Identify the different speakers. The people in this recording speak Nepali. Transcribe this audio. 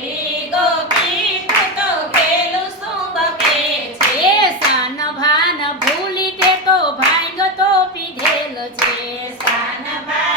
Speaker 1: गोपील सोभेसन
Speaker 2: भान भुलि देतो भाइ ल तोपी भान